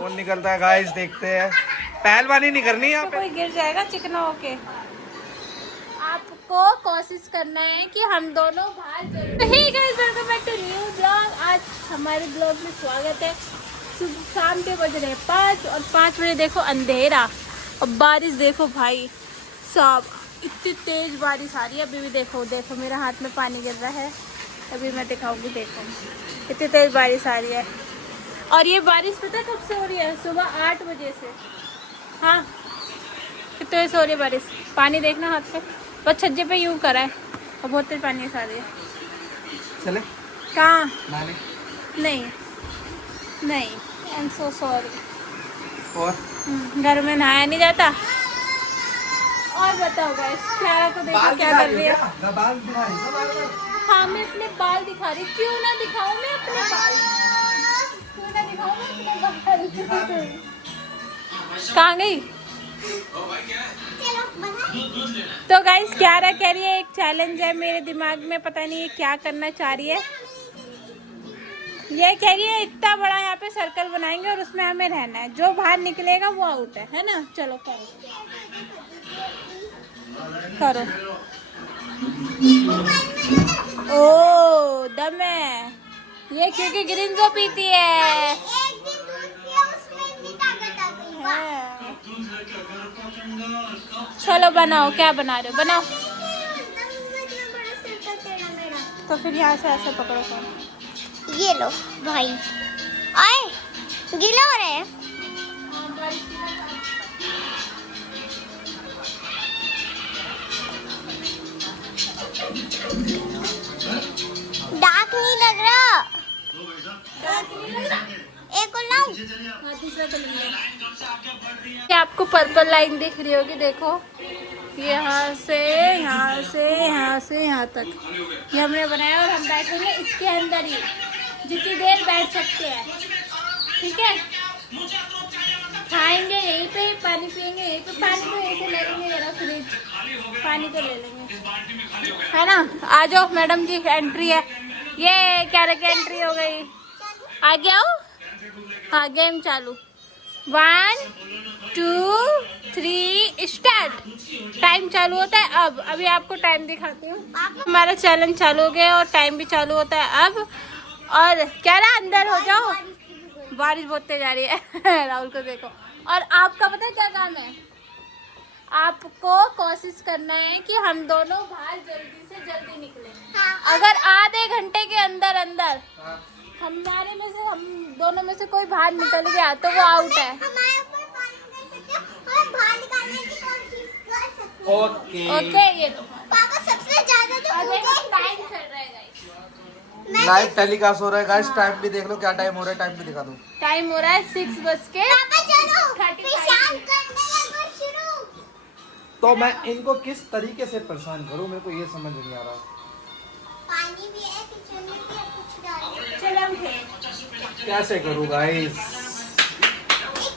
कौन निकलता है गाइस, देखते हैं। पहलवानी नहीं करनी यहाँ तो पे। कोई गिर जाएगा चिकना होके। आपको कोशिश करना है कि हम दोनों बाहर जरूर। Hey guys, welcome back to new blog. आज हमारे ब्लॉग में स्वागत है। सुबह शाम के बज रहे 5 और 5 बजे देखो अंधेरा और बारिश देखो भाई साहब, इतनी तेज बारिश आ रही है। अभी भी देखो देखो मेरे हाथ में पानी गिर रहा है। अभी मैं दिखाऊंगी, देखो इतनी तेज बारिश आ रही है। और ये बारिश पता है कब से हो रही है? सुबह 8 बजे से। हाँ, कितने तेज से हो रही है बारिश। पानी देखना हाथ पे, बस छज्जे पे यूं करा है और बहुत तेज पानी आ रही है। चले कहाँ? नानी? नहीं नहीं, आई एम सो सॉरी। और घर में नहाया नहीं जाता। और बताओ गाइस, क्यारा को देखो क्या कर रही है। बाल दिखा रही है बार-बार। हाँ, मैं अपने बाल दिखा रही। क्यों ना दिखाऊं मैं अपने बाल? क्यों ना दिखाऊं मैं अपने बाल? कहाँ गई? तो गाइस, क्यारा कह रही है एक चैलेंज है मेरे दिमाग में, पता नहीं ये क्या करना चाह रही है। ये कह रही है इतना बड़ा यहाँ पे सर्कल बनाएंगे और उसमें हमें रहना है, जो बाहर निकलेगा वो आउट है ना? चलो करो करो। ओ दम है ये, क्योंकि ग्रीन जो पीती है। चलो बनाओ, क्या बना रहे हो? बनाओ। तो फिर यहाँ से ऐसे पकड़ो फोन। ये लो भाई, आए गीला हो रहा है। डार्क नहीं लग रहा। एक और लाऊं? हाँ, दूसरा चलेंगे। आपको पर्पल लाइन दिख रही होगी, देखो यहाँ से यहाँ से यहाँ से यहाँ तक ये हमने बनाया और हम बैठेंगे इसके अंदर ही, जितनी देर बैठ सकते हैं। ठीक है, खाएंगे यहीं पे, पानी पियेंगे यहीं पे। पानी तो यहीं से ले लेंगे, जरा फ्रिज पानी तो ले लेंगे, है ना? आ जाओ मैडम जी, एंट्री है। ये क्या रखे, एंट्री हो गई। आगे आओ। हाँ, गेम चालू। 1 2 3 स्टार्ट। टाइम चालू होता है अब। अभी आपको टाइम दिखाती हूँ। हमारा चैलेंज चालू हो गया और टाइम भी चालू होता है अब। और क्या रहा, अंदर हो जाओ। बारिश बहुत तेज आ रही है। राहुल को देखो। और आपका पता है क्या काम है? आपको कोशिश करना है कि हम दोनों बाहर जल्दी से जल्दी निकले। अगर आधे घंटे के अंदर अंदर हमारे में से, हम दोनों में से कोई बाहर निकल गया तो वो आउट है। ओके ओके, ये तो पापा सबसे ज्यादा तो टाइम चल रहा है गाइस। लाइव टेलीकास्ट हो रहा है गाइस। टाइम भी देख लो, क्या टाइम हो रहा है, टाइम भी दिखा दो। टाइम हो रहा है 6 बज के। पापा चलो पेशाब करने लगो शुरू। तो मैं इनको किस तरीके से परेशान करूं, मेरे को ये समझ नहीं आ रहा। पानी भी है, किचन में भी है, कुछ डालो। चलो हम खेल। कैसे करूं गाइस?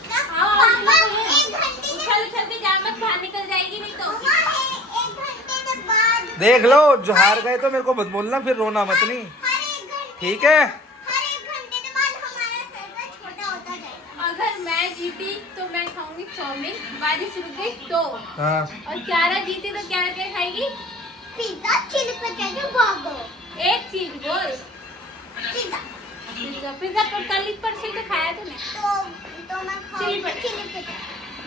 पापा 1 घंटे चल चल के जा मत, बाहर निकल जाएगी नहीं तो। 1 घंटे के बाद देख लो, जो हार गए तो मेरे को मत बोलना, फिर रोना मत नहीं, ठीक है? हर 1 घंटे के बाद हमारा सर्कल छोटा होता जाएगा। अगर मैं जीती तो मैं खाऊंगी चाउमीन, बारिश रुक गई तो। हाँ, और क्यारा जीती तो क्यारा क्या खाएगी? Pizza, chilli potato, burger. एक चीज बोल। पिज्जा पिज्जा, पिज्जा पर कल परसों तो खाया तूने। तो मैं चिली खाऊंगी चिली पटेटो।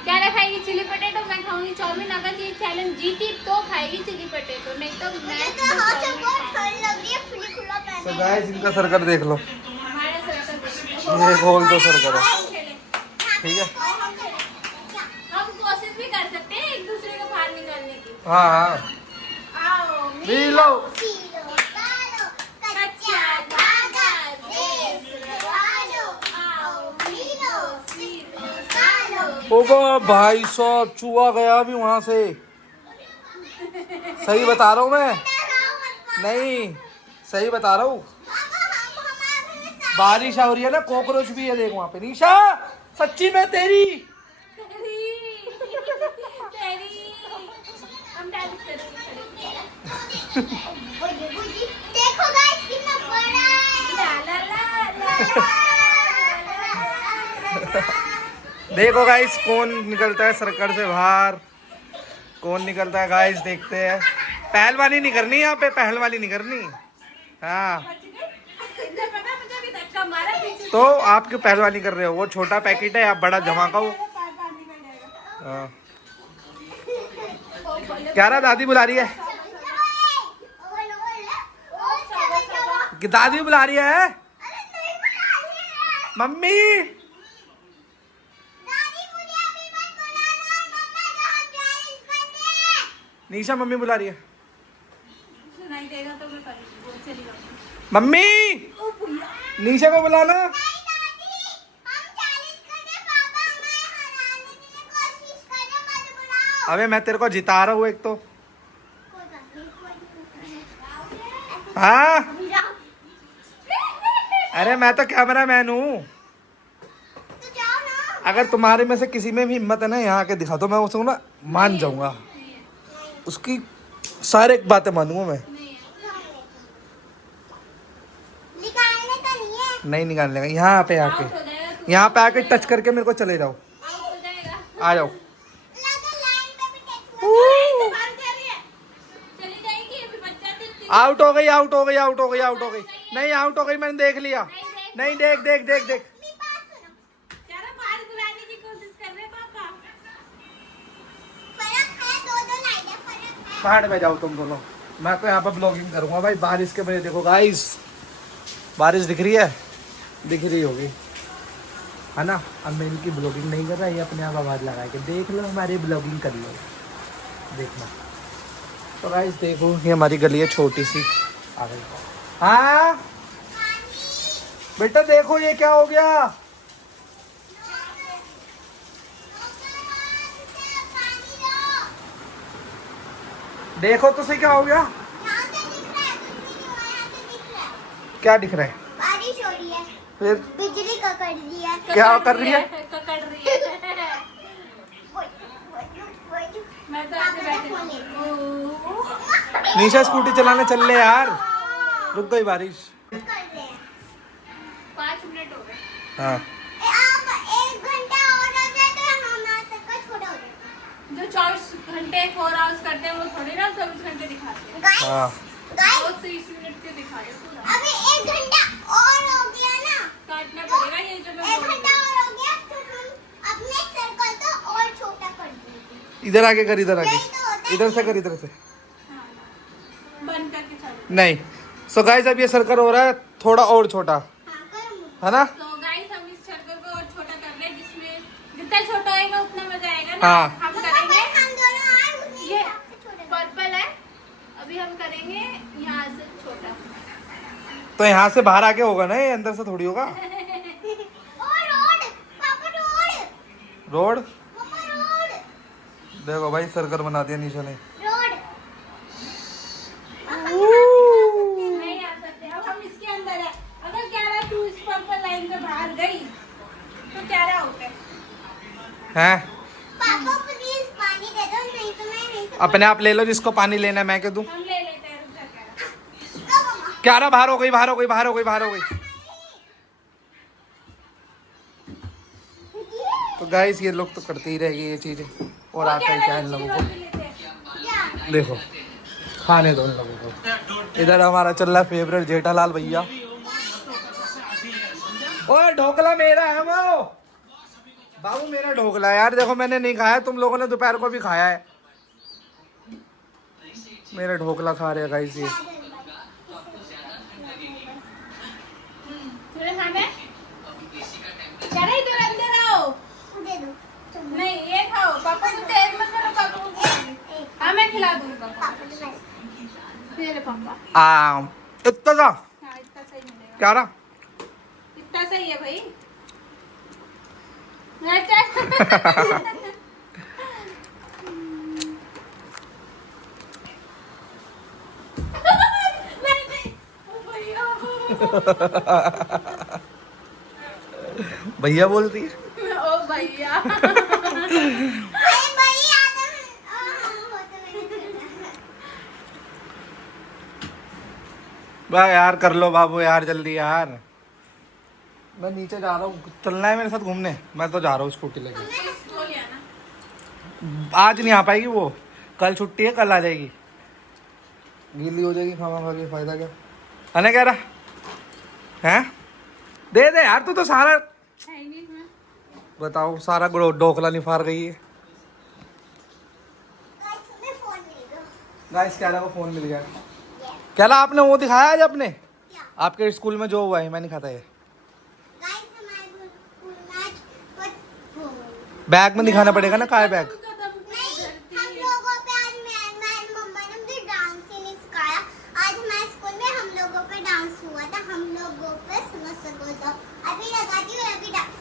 क्यारा खाएगी चिली पटेटो, मैं खाऊंगी चाउमीन। अगर ये चैलेंज जीती तो खाएगी चिली पटेटो, नहीं तो मैं मुझे तो हाथ से बहुत ठंड लग रही है, फुली खुला पहन तो गाइस इनका सर्कल देख लो, हमारा सर्कल। ये गोल तो सर्कल है, हम खेलें। ठीक है? हम कोशिश भी कर सकते हैं एक दूसरे को बाहर निकालने की। हाँ हाँ, आओ मीलो। सीलो डालो, कच्चा धागा देश लगालो, आओ मिलो, सीलो डालो। ओगो भाई साहब, चूहा गया अभी वहां से। सही बता रहा हूँ मैं, नहीं सही बता रहा हूँ। बारिश हो रही है ना, कॉकरोच भी है, देख वहां पे। निशा सच्ची में तेरी हम डांस करेंगे। देखो गाइस कितना बड़ा है। ला ला ला ला ला ला ला ला ला ला। देखो गाइस कौन निकलता है सर्कल से बाहर, कौन निकलता है गाइस, देखते हैं। पहलवानी नहीं करनी यहाँ पे, पहलवानी नहीं करनी। हाँ तो आप क्यों पहलवानी कर रहे हो? वो छोटा पैकेट है, आप बड़ा धमाका हो। हाँ। क्या रहा, दादी बुला रही है कि दादी बुला रही है? मम्मी निशा मम्मी बुला रही है। सुनाई देगा तो मैं चली जाऊंगी। मम्मी निशा को बुलाना। अबे मैं तेरे को जिता रहा हूँ एक तो। हाँ अरे मैं तो कैमरामैन हूँ। अगर तुम्हारे में से किसी में भी हिम्मत है ना, यहाँ आके दिखा दो, मैं उसको ना मान जाऊंगा, उसकी सारे बातें मानूंगा मैं। निकालने तो नहीं है। नहीं निकालने का, यहाँ पे आके, यहाँ पे आके टच करके मेरे को चले जाओ, आ जाओ। आउट हो गई, आउट हो गई, आउट हो गई, आउट हो गई। नहीं आउट हो गई, मैंने देख लिया। नहीं देख देख देख देख। पहाड़ में जाओ तुम दोनों, मैं तो यहाँ पर ब्लॉगिंग करूंगा भाई। बारिश के वजह देखो गाइस, बारिश दिख रही है, दिख रही होगी है ना। अब मैं इनकी ब्लॉगिंग नहीं कर रहा, ये अपने आप आवाज लगा के देख लो, हमारी ब्लॉगिंग कर लो, देखना। तो गाइस देखो, ये हमारी गली है छोटी सी, आ गई। हाँ बेटा देखो ये क्या हो गया। देखो तो सही क्या हो गया। क्या दिख रहा है? बारिश हो रही है, फिर बिजली ककड़ रही है। क्या कर रही है? ककड़ रही है। मैं तो ऐसे बैठी हूँ। निशा स्कूटी चलाने चल ले यार, रुक गई बारिश। 5 मिनट हो गए। हाँ आप 1 घंटा और हो जाए तो हमारा सर्कल छोटा हो जाएगा। जो 24 घंटे 4 आवर्स करते हैं वो थोड़ी ना 24 घंटे दिखाते हैं। हाँ गाइस वो 30 मिनट के दिखाए पूरा। अभी 1 घंटा और हो गया ना, काटना पड़ेगा ये जो मैं 1 घंटा और हो गया तो हम अपने सर्कल तो और छोटा कर देंगे। इधर आके कर, इधर आके, यही तो होता है। इधर से कर, इधर से बंद करके चलो। नहीं। सो गाइस अब ये सर्कल हो रहा है थोड़ा और छोटा, हाँ कर है ना। तो गाइस हम इस सर्कल को और छोटा कर ले, जिसमें जितना छोटा होएगा उतना मजा आएगा ना। हाँ। हम करेंगे, हम दोनों आए उतने ये हिसाब से छोटा कर पर्पल है, अभी हम करेंगे यहाँ से छोटा। तो यहाँ से बाहर आके होगा ना, ये अंदर से थोड़ी होगा। देंगे। और रोड पापा, रोड रोड पापा, रोड देखो भाई, सर्कल बना दिया निशा ने। रोड नहीं आ सकते, अब हम इसके अंदर है। अगर क्यारा तू इस पर्पल लाइन से बाहर गई तो क्यारा आउट है। हैं पापा प्लीज पानी दे दो, नहीं तो मैं नहीं सकती। अपने आप ले लो, जिसको पानी लेना है, मैं क्यों दूं। हम ले लेते हैं, रुक जा क्यारा। लो मम्मा। क्या रहा, बाहर हो गई, बाहर हो गई, बाहर हो गई, बाहर हो गई। तो गाइस ये लोग तो करते ही रहेंगे ये चीजें, और आता है क्या इन लोगों को। क्या देखो खाने दो इन लोगों को। इधर हमारा चल रहा है फेवरेट जेठालाल भैया। ओए ढोकला मेरा है वो, बाबू मेरा ढोकला है यार। देखो मैंने नहीं खाया, तुम लोगों ने दोपहर को भी खाया है। मेरा ढोकला खा रहे गाइस ये। थोड़े खाने क्यारा इधर अंदर आओ। दे दो। नहीं ये खाओ, पापा को तेज मत करो, पापा को खिला। हाँ मैं खिला दूंगी पापा पापा तो मैं ये ले पापा। इतना सा हाँ इतना सही मिलेगा, क्या रहा। इतना सही है भाई। अच्छा। नहीं, नहीं, ओ भैया। भैया बोलती है। ओ भैया। अरे भाई आदम वो तो मैंने वाह यार, कर लो बाबू यार जल्दी यार। मैं नीचे जा रहा हूँ, चलना है मेरे साथ घूमने। मैं तो जा रहा हूँ स्कूटी लेके। वो ले आना। आज नहीं आ पाएगी वो, कल छुट्टी है, कल आ जाएगी। गीली हो जाएगी खाना खा के, फायदा क्या है ना, कह रहा है। दे दे यार, तू तो सारा है ही नहीं मैं। बताओ, सारा डोकला निफार गई है। गाइस हमें फोन मिल गया। गाइस कैला को फोन मिल गया। कैला आपने वो दिखाया आज अपने, क्या? आपके स्कूल में जो हुआ है, मैं नहीं खाता ये। गाइस हमारे स्कूल में आज कुछ हो गया। बैग में दिखाना पड़ेगा ना, कहाँ है बैग। नहीं, हम लोगों पे आज मैं मम्मा ने मुझे डांस ही नहीं सिखाया। आज हमारे स्कूल में हम लोगों पे डांस हुआ था। हम लोगों पे समझ सको तो अभी लगाती हूँ, अभी डांस।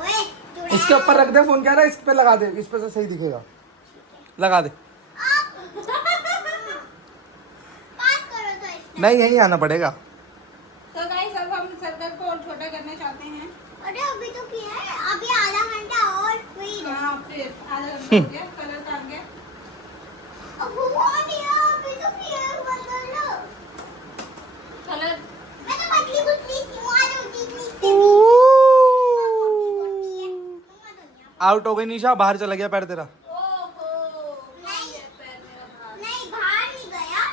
ओए चुड़ैल। इसके ऊपर रख दे फोन, क्या रहा है, इस पे लगा दे, इस पे से सही दिखेगा, लगा दे। पास करो तो इसमें। नहीं, यहीं आना पड़ेगा। तो गाइस अब हम सर्कल को और छोटा करना चाहते हैं। अरे अभी तो किया है, अभी आधा घंटा और फिर हाँ फिर आधा घंटा हो गया, कलर काम गया। अब हुआ नहीं है, अभी तो किया है, बदल लो। कलर मैं तो पतली कुतली सी हूँ, आज उठी इतनी सी भी। आउट हो गई निशा, बाहर चला गया पैर तेरा। ओहो नहीं। पैर मेरा बाहर। नहीं बाहर नहीं गया।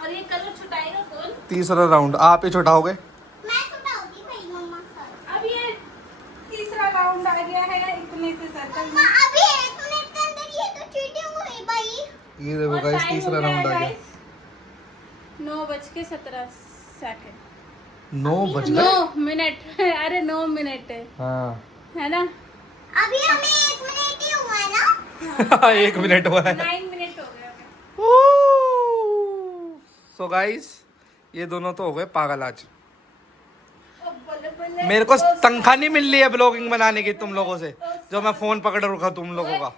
और ये कलर छुटाएगा कौन? तीसरा राउंड आप ही छोटा हो गए। मैं छोटा होगी भाई मम्मा सर। अब ये तीसरा राउंड आ गया है इतने से सर्कल मम्मा में। अभी 1 मिनट के अंदर ये तो चीटिंग हुई भाई। ये देखो और गाइस, time तीसरा हो राउंड आ गया। 9:17 9 बज 9 गए। मिनट अरे 9 मिनट हाँ है ना। अभी हमें 1 मिनट ही हुआ है ना। 1 मिनट हुआ है। 9 मिनट हो गया हमें। सो गाइस, ये दोनों तो हो गए पागल आज। ओ, बल्ले बल्ले। मेरे को तनख्वाह नहीं मिल रही है ब्लॉगिंग बनाने की तुम लोगों से, जो मैं फोन पकड़ रखा तुम लोगों का।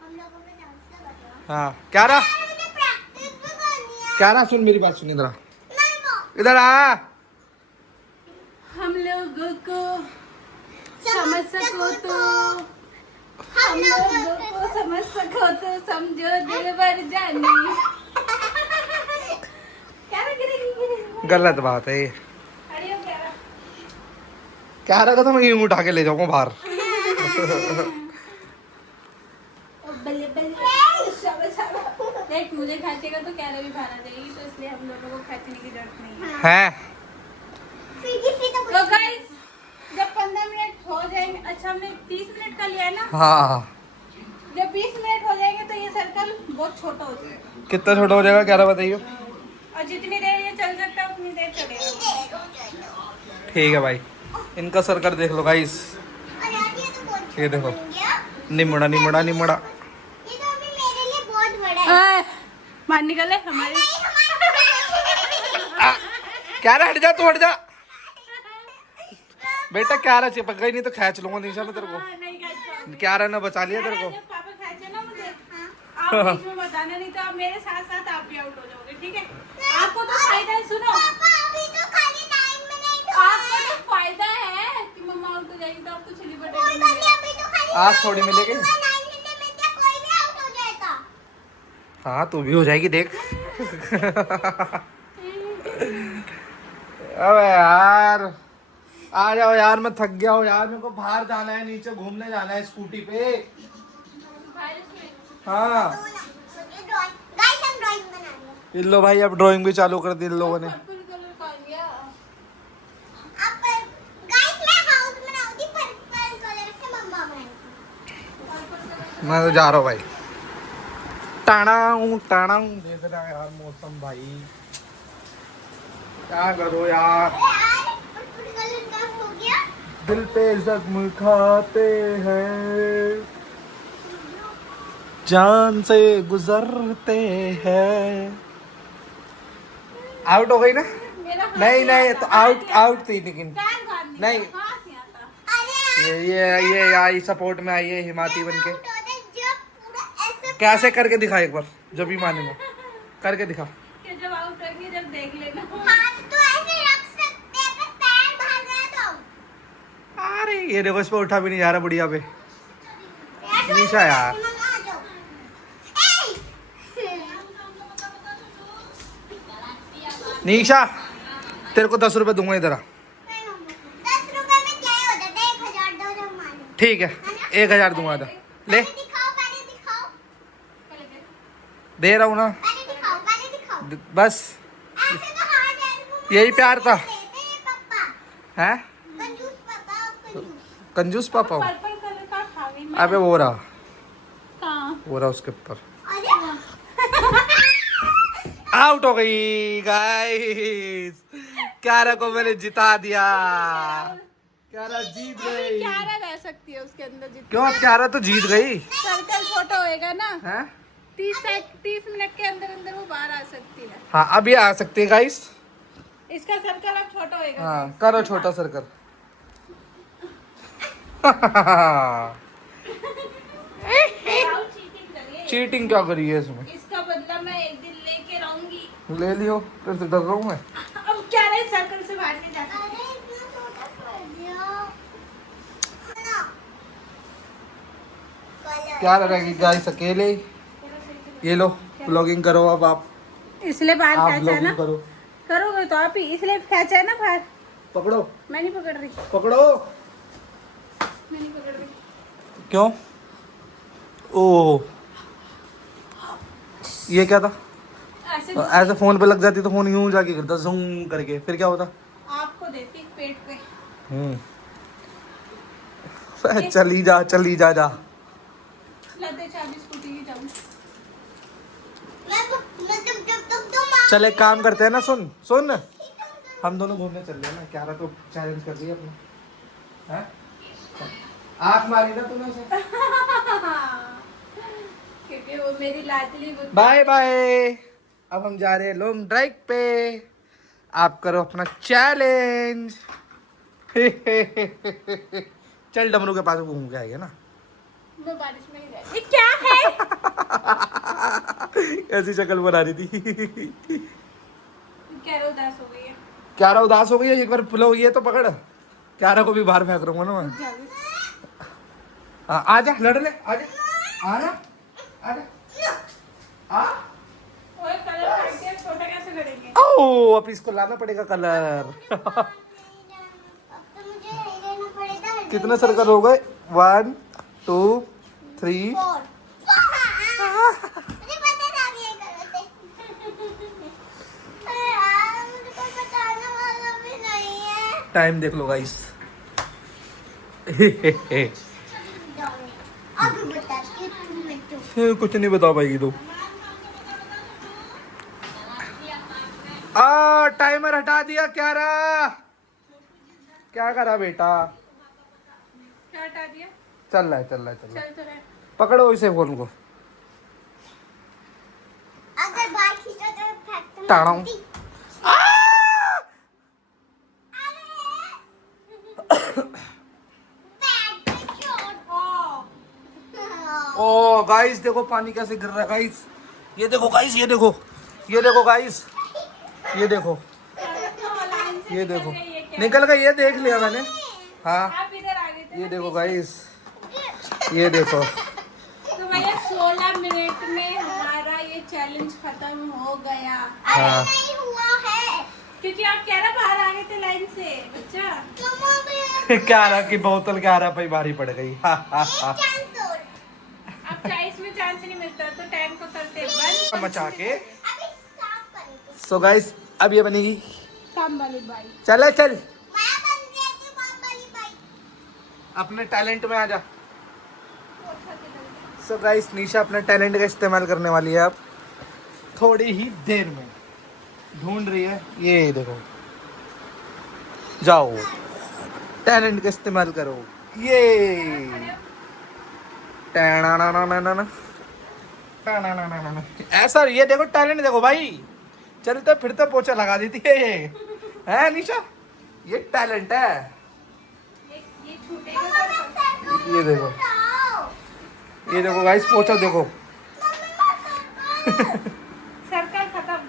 हम लोगों में डांस लगा था। हाँ क्या रहा, मुझे प्रैक्टिस भी करनी है। क्या रहा, सुन मेरी बात, सुन इधर आ, नहीं वो इधर आ। हम लोगों को समझ सको तो हम लोगों लोग को समझ सको तो समझो दिल भर जानी। क्या रहा, गिरेगी। गलत बात है ये। अरे वो क्या रहा? क्या रहा था, मैं यूं उठा के ले जाऊंगा बाहर। ओ, बल्ले बल्ले। शाबाश, शाबाश। देख मुझे खाचेगा तो क्या भी भाना देगी, तो इसलिए हम लोगों को खाचने की जरूरत नहीं है। हैं सीधी सीधा तो गाइस जब 15 मिनट हो जाएंगे, अच्छा हमने 30 मिनट का लिया है ना, हाँ, जब 20 मिनट हो जाएंगे तो ये सर्कल बहुत छोटा हो जाएगा। कितना छोटा हो जाएगा, क्या रहा बताइए। और जितनी देर ये चल सकता है उतनी देर चलेगा। ठीक है भाई, इनका सर्कल देख लो गाइस। और यार ये तो बहुत ये देखो, बन गया। निमुड़ा निमुड़ा निमुड़ा। ये तो अभी मेरे लिए बहुत बड़ा है। बाहर निकले हमारे। नहीं हमारा क्या रहा, हट जा तू, हट जा बेटा। क्या रहा, चिपक गई नहीं तो खींच लूंगा निशा मैं तेरे को। नहीं खाचा। क्या रहा ना, बचा लिया तेरे को। जब पापा खाचे ना मुझे, आप बीच में बताना, नहीं तो आप मेरे साथ साथ आप भी आउट हो जाओगे, ठीक है। आपको तो फायदा है, सुनो, पापा अभी तो खाली 9 मिनट हुआ आपको है। तो फायदा है कि मम्मा आउट हो जाएगी तो आपको छिली कोई बटेगी बात नहीं, अभी तो खाली आज 9 थोड़ी मिनट मिलेगी। हुआ, 9 मिनट में क्या कोई भी आउट हो जाएगा। हाँ तू भी हो जाएगी देख। अबे यार आ जाओ यार, मैं थक गया हूँ यार, मेरे को बाहर जाना है, नीचे घूमने जाना है स्कूटी पे। हाँ मुझे ड्राइंग, गाइस हम ड्राइंग बना रहे हैं। इन लो भाई, अब ड्राइंग भी चालू कर दी इन लोगों ने। पर्पल कलर का आ गया। अब गाइस मैं हाउस बनाऊंगी पर्पल कलर से, मम्मा बनाएगी। मैं तो जा रहा हूँ भाई। टाणाऊ टाणाऊ देख रहा है यार मौसम भाई, क्या करो यार। अरे यार पर्पल कलर का हो गया। दिल पे जख्म खाते हैं, जान से गुजरते हैं। आउट हो गई ना। मेरा हाथ नहीं नहीं, आता, तो हाथ आउट नहीं आता। आउट थी लेकिन। पैर बाहर नहीं नहीं। आता, हाथ नहीं आता। अरे ये आई सपोर्ट में आई है हिमाती बन के। आउट हो जाए जब पूरा ऐसे कैसे करके दिखा एक बार, जब भी मानेगा करके दिखा। कि जब आउट होगी जब देख लेना। हाथ तो ऐसे रख सकते हैं, पर पैर बाहर गया तो अरे ये देखो, इस पे उठा भी नहीं जा रहा बुढ़िया पे। यार निशा यार। मम्मा आ जाओ। निशा तेरे को 10 रुपए दूंगा इधर आ। 10 रुपए में क्या हो जाता है? 1000 दो जो मानो। ठीक है 1000 दूंगा इधर ले। पहले दिखाओ। दे रहा हूँ ना पहले दिखाओ। बस ऐसे तो हार जाए। यही प्यार था। पापा है कंजूस पापा कंजूस। कंजूस पापा हूँ। पर्पल कलर का खा गई मैं। अबे वो रहा कहाँ? उसके ऊपर अरे आउट हो गई गाइस। क्यारा को मैंने जिता दिया। क्यारा जीत गई। क्यारा रह सकती है उसके अंदर जितना। क्यों क्यारा तो जीत गई सर्कल छोटा होएगा ना, है। 30 मिनट के अंदर अंदर वो बाहर आ सकती है। हाँ अभी आ सकती है गाइस। इसका सर्कल अब छोटा होएगा। हाँ करो छोटा सर्कल। चीटिंग करिए। चीटिंग क्या करी है इसमें? इसका बदला मैं एक दिन लेके रहूंगी। ले लियो फिर से डर रहा हूँ मैं। अब क्या रहे सर्कल से बाहर नहीं जा सकती। अरे इतना छोटा कर दिया ना। क्या रहेगी गाइस अकेले। ये लो ब्लॉगिंग करो अब आप। इसलिए बाहर आप खेचा ना, ब्लॉगिंग करो। करोगे तो आप ही, इसलिए खेचा है ना बाहर। पकड़ो मैं नहीं पकड़ रही, पकड़ो। मैं नहीं पकड़ रही। क्यों? ओ ये क्या था? ऐसे ऐसे फोन पे लग जाती तो फोन यूं जाके करता जूम करके, फिर क्या होता? आपको देती पेट पे। चली जा जा। लदे चाबी स्कूटी की जाऊं। मतलब जब तक तुम चल एक काम करते हैं ना, सुन हम दोनों घूमने चल रहे हैं ना। क्यारा तो चैलेंज कर रही है अपना। हैं? आँख मारी ना तूने उसे। क्योंकि वो मेरी लाडली बुद्धि। Bye bye. अब हम जा रहे हैं लॉन्ग ड्राइव पे। आप करो अपना चैलेंज। चल डमरू के पास घूम के आएगा ना। मैं बारिश में ही रह। ये क्या है? ऐसी शक्ल बना रही थी। क्या उदास हो गई है? क्यारा उदास हो गई है। एक बार फ्लो हुई है तो पकड़। क्यारा को भी बाहर फेंक रहा हूँ ना मैं। हाँ आजा लड़ ले आजा। आना आजा आ। ओए कलर काट के छोटा कैसे करेंगे? ओ अब इसको लाना पड़ेगा कलर। अब तो मुझे यही रहना पड़ेगा। कितने सर्कल हो गए? 1 2 3 4 मुझे पता था आप ये कर रहे थे। अरे यार मुझे कोई बताने वाला भी नहीं है। टाइम देख लो गाइस। अभी बताती हूँ तुम्हें तो। कुछ नहीं बता पाएगी तो। टाइमर हटा दिया क्यारा। क्या करा बेटा? क्या हटा दिया? चल रहा है चल तो रहे। पकड़ो इसे फोन को। अगर बाहर खींचो तो फैक्ट्री टाड़ा हूँ। ओ गाइस देखो पानी कैसे गिर रहा है गाइस। ये देखो गाइस ये देखो गाइस ये देखो निकल गई। ये देख लिया मैंने। हाँ आप इधर आ गए थे। ये देखो गाइस ये देखो। तो भैया 16 मिनट में हमारा ये चैलेंज खत्म हो गया। हाँ नहीं हुआ है। क्योंकि आप कह रहे बाहर आ गए थे लाइन से बच्चा। मम्मा भी क्यारा की बोतल क्यारा पे भारी पड़ गई। चांस और। अब चाहे इसमें चांस नहीं मिलता तो टाइम को करते हैं बंद। मचा के। अभी साफ करेंगे। सो गाइस अब ये बनेगी काम वाली बाई। चल मैं बन गई थी काम वाली बाई। अपने टैलेंट में आ जा। सो गाइस निशा अपने टैलेंट का इस्तेमाल करने वाली है अब थोड़ी ही देर में। ढूंढ रही है ये देखो। जाओ टैलेंट का इस्तेमाल करो। ये ऐसा ये देखो टैलेंट देखो भाई। चलते फिरते पोछा लगा देती है ये। है निशा ये टैलेंट है। ये छूटेगा। ये देखो ये देखो गाइस पोछा देखो। सर्कल खत्म।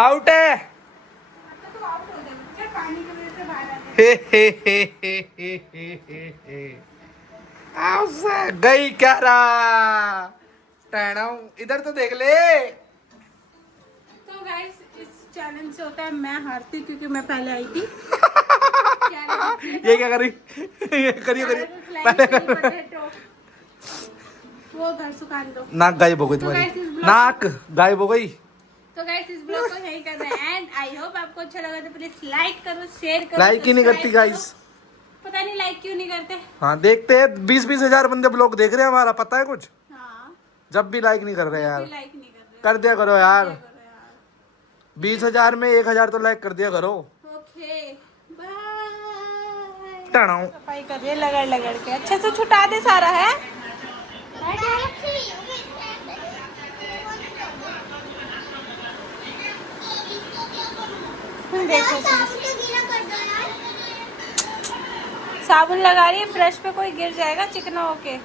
आउट है। तो आउट हो जाएगा पानी की वजह से बाहर आ गए। गई क्यारा। इधर तो देख ले। चैलेंज से होता है मैं हारती हूँ क्योंकि मैं पहले आई थी। ये क्या करी? ये करिए पहले पोटैटो वो घर सुखा दो। नाक गायब हो गई तुम्हारी, नाक गायब हो गई। तो गाइस इस ब्लॉग को यही करना है एंड आई होप आपको अच्छा लगा तो प्लीज लाइक करो, शेयर करो। लाइक ही नहीं करती subscribe गाइस। करो। पता नहीं लाइक क्यों नहीं करते। हाँ देखते हैं 20-20 हजार बंदे ब्लॉग देख रहे हैं हमारा, पता है कुछ? हाँ जब भी लाइक नहीं कर रहे यार, लाइक नहीं कर रहे। कर दिया करो यार। करो यार। 20,000 में 1,000 तो लाइक कर दिया करो। Okay bye. टाणाओ। सफाई कर रही है लगड़ लगड़ के, अच्छे से छुटा दे सारा है। देखो साबुन लगा रही है, ब्रश पे कोई गिर जाएगा चिकना होके।